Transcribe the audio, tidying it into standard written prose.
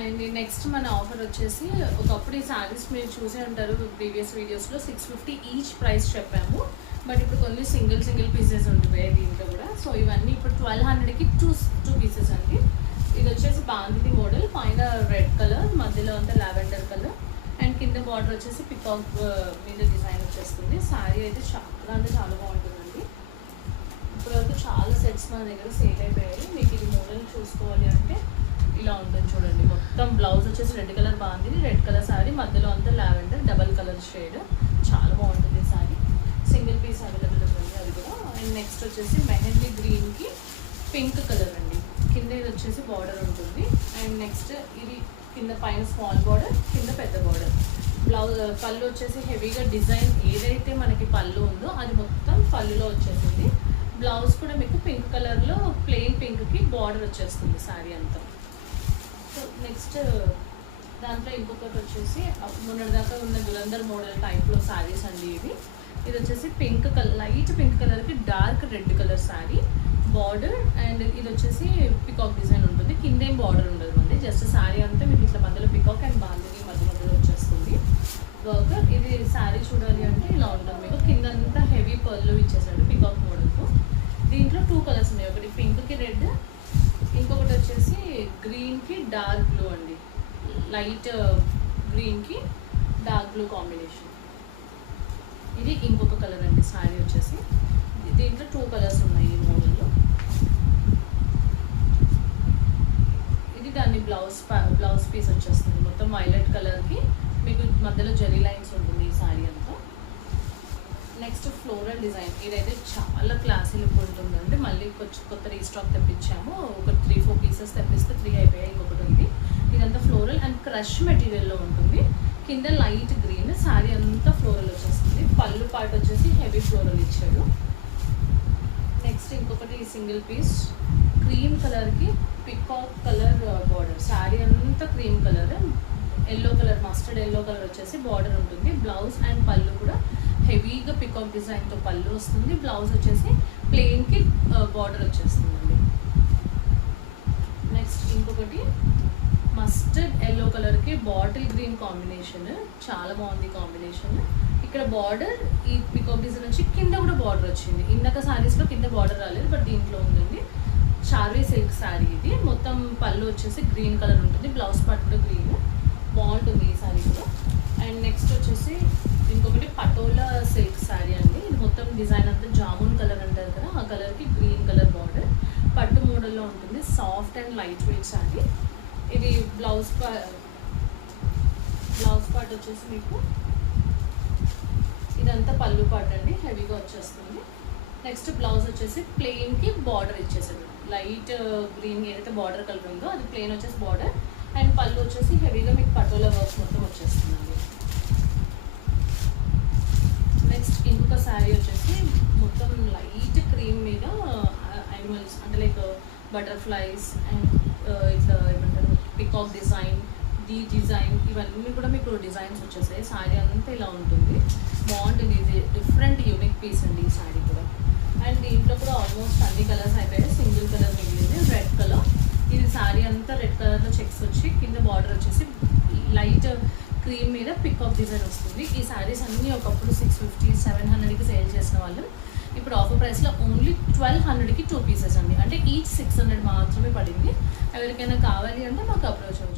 And next మన offer వచ్చేసి ఒకప్పుడు ఈ శారీస్ మీరు చూసే ఉంటారు ప్రీవియస్ వీడియోస్లో 650 ఈచ్ ప్రైస్ చెప్పాము. బట్ ఇప్పుడు కొన్ని సింగిల్ పీసెస్ ఉంటున్నాయి దీంట్లో కూడా. సో ఇవన్నీ ఇప్పుడు 1200కి టూ పీసెస్ అండి. ఇది వచ్చేసి బాందిని మోడల్, పైన రెడ్ కలర్, మధ్యలో అంతా లావెండర్ కలర్ అండ్ కింద బార్డర్ వచ్చేసి పికాక్ మీద డిజైన్ వచ్చేస్తుంది. శారీ అయితే చాలా బాగుంటుందండి. ఇప్పటివరకు చాలా సెట్స్ మన దగ్గర సేల్ అయిపోయాయి. మీకు ఇది మోడల్ చూసుకోవాలి అంటే ఇలా ఉంటుంది చూడండి. మొత్తం బ్లౌజ్ వచ్చేసి రెడ్ కలర్ బాగుంది, రెడ్ కలర్ శారీ, మధ్యలో అంతా లావెండర్ డబల్ కలర్ షేడ్. చాలా బాగుంటుంది శారీ. సింగిల్ పీస్ అవైలబుల్ ఉంటుంది అది కూడా. అండ్ నెక్స్ట్ వచ్చేసి మెహందీ గ్రీన్కి పింక్ కలర్ అండి. కింద ఇది వచ్చేసి బార్డర్ ఉంటుంది. అండ్ నెక్స్ట్ ఇది కింద పైన స్మాల్ బార్డర్, కింద పెద్ద బార్డర్. బ్లౌజ్ పళ్ళు వచ్చేసి హెవీగా డిజైన్ ఏదైతే మనకి పళ్ళు ఉందో అది మొత్తం పళ్ళులో వచ్చేసింది. బ్లౌజ్ కూడా మీకు పింక్ కలర్లో ప్లెయిన్ పింక్కి బార్డర్ వచ్చేస్తుంది శారీ అంతా. సో నెక్స్ట్ దాంట్లో ఇంకొకటి వచ్చేసి మొన్నటిదాకా ఉన్న దురందర్ మోడల్ టైప్లో శారీస్ అండి ఇది. ఇది వచ్చేసి పింక్ కలర్, లైట్ పింక్ కలర్కి dark red colour sari border. And ఇది వచ్చేసి పికాక్ డిజైన్ ఉంటుంది. కిందేం బార్డర్ ఉండదు అండి, జస్ట్ శారీ అంతా మీకు ఇట్లా మధ్యలో పికాక్ అండ్ బాందిని మధ్యలో వచ్చేస్తుంది వర్క్. ఇది శారీ చూడాలి అంటే ఇలా ఉంటుంది మీకు. కిందంతా హెవీ పళ్ళు ఇచ్చేసాడు పికాక్ మోడల్తో. దీంట్లో 2 కలర్స్ ఉన్నాయి, ఒకటి పింక్కి రెడ్, ఇంకొకటి వచ్చేసి గ్రీన్కి డార్క్ బ్లూ అండి. లైట్ గ్రీన్కి డార్క్ బ్లూ కాంబినేషన్. ఇది ఇంకొక కలర్ అండి శారీ వచ్చేసి. దీంట్లో 2 కలర్స్ ఉన్నాయి ఈ మోడల్లో. ఇది దాన్ని బ్లౌజ్ పీస్ వచ్చేస్తుంది. మొత్తం వైలెట్ కలర్కి మీకు మధ్యలో జరీ లైన్స్ ఉంటుంది ఈ శారీ అంతా. Next floral design. ఇదైతే చాలా క్లాసీ లుక్ ఉంటుందండి. మళ్ళీ కొత్త రీస్టాక్ తెప్పించాము. ఒక 3-4 పీసెస్ తెప్పిస్తే 3 అయిపోయాయి, ఇంకొకటి ఉంది. ఇదంతా ఫ్లోరల్ అండ్ క్రష్ మెటీరియల్లో ఉంటుంది. కింద లైట్ గ్రీన్, శారీ అంతా ఫ్లోరల్ వచ్చేస్తుంది. పళ్ళు పార్ట్ వచ్చేసి హెవీ ఫ్లోరల్ ఇచ్చాడు. నెక్స్ట్ ఇంకొకటి సింగిల్ పీస్ క్రీమ్ కలర్కి పికాక్ కలర్ బార్డర్. శారీ అంతా cream colour, yellow colour, mustard yellow colour వచ్చేసి బార్డర్ ఉంటుంది. బ్లౌజ్ అండ్ పళ్ళు కూడా హెవీగా పికాక్ డిజైన్తో పళ్ళు వస్తుంది. బ్లౌజ్ వచ్చేసి ప్లెయిన్కి బార్డర్ వచ్చేస్తుందండి. నెక్స్ట్ ఇంకొకటి మస్టర్డ్ ఎల్లో కలర్కి బాటిల్ గ్రీన్ కాంబినేషన్. చాలా బాగుంది కాంబినేషన్. ఇక్కడ బార్డర్ ఈ పికాక్ డిజైన్ వచ్చి కింద కూడా బార్డర్ వచ్చింది. ఇందాక శారీస్లో కింద బార్డర్ రాలేదు, బట్ దీంట్లో ఉందండి. చార్వీ సిల్క్ శారీ ఇది. మొత్తం పళ్ళు వచ్చేసి గ్రీన్ కలర్ ఉంటుంది, బ్లౌజ్ పార్ట్ కూడా గ్రీన్. బాగుంటుంది ఈ శారీ కూడా. అండ్ నెక్స్ట్ వచ్చేసి ఇంకొకటి పటోలా సిల్క్ శారీ అండి. ఇది మొత్తం డిజైన్ అంతా జామున్ కలర్ అంటారు కదా, ఆ కలర్కి గ్రీన్ కలర్ బార్డర్. పట్టు మోడల్లో ఉంటుంది. Soft and light weight sari. ఇది బ్లౌజ్ పార్ట్ వచ్చేసి మీకు ఇదంతా పళ్ళు పార్ట్ అండి, హెవీగా వచ్చేస్తుంది. నెక్స్ట్ బ్లౌజ్ వచ్చేసి ప్లెయిన్కి బార్డర్ ఇచ్చేసాడు. లైట్ గ్రీన్ ఏదైతే బార్డర్ కలర్ ఉందో అది ప్లెయిన్ వచ్చేసి బార్డర్. అండ్ పళ్ళు వచ్చేసి హెవీగా మీకు పటోలా వర్క్ మొత్తం వచ్చేస్తుందండి. నెక్స్ట్ ఇంకొక శారీ వచ్చేసి మొత్తం లైట్ క్రీమ్ మీద యానిమల్స్ అంటే లైక్ బటర్ఫ్లైస్ అండ్ ఇట్లా ఏమంటారు పికాక్ డిజైన్, డీ డిజైన్, ఇవన్నీ కూడా మీకు డిజైన్స్ వచ్చేసాయి. శారీ అంతా ఇలా ఉంటుంది. బాగుంటుంది. ఇది డిఫరెంట్ యూనిక్ పీస్ అండి ఈ శారీ కూడా. అండ్ దీంట్లో కూడా ఆల్మోస్ట్ అన్ని కలర్స్ అయిపోయాయి. సింగిల్ కలర్ మిగిలింది, రెడ్ కలర్. ఇది శారీ అంతా రెడ్ కలర్లో చెక్స్ వచ్చి కింద బార్డర్ వచ్చేసి లైట్ క్రీమ్ మీద పికాక్ డిజైన్ వస్తుంది. ఈ శారీస్ అన్నీ ఒకప్పుడు 650-700కి సేల్ చేసిన వాళ్ళు ఇప్పుడు ఆఫర్ ప్రైస్లో ఓన్లీ 1200కి 2 పీసెస్ అండి. అంటే ఈచ్ 600 మాత్రమే పడింది. ఎవరికైనా కావాలి అంటే మాకు అప్రోచ్ అవ్వచ్చు.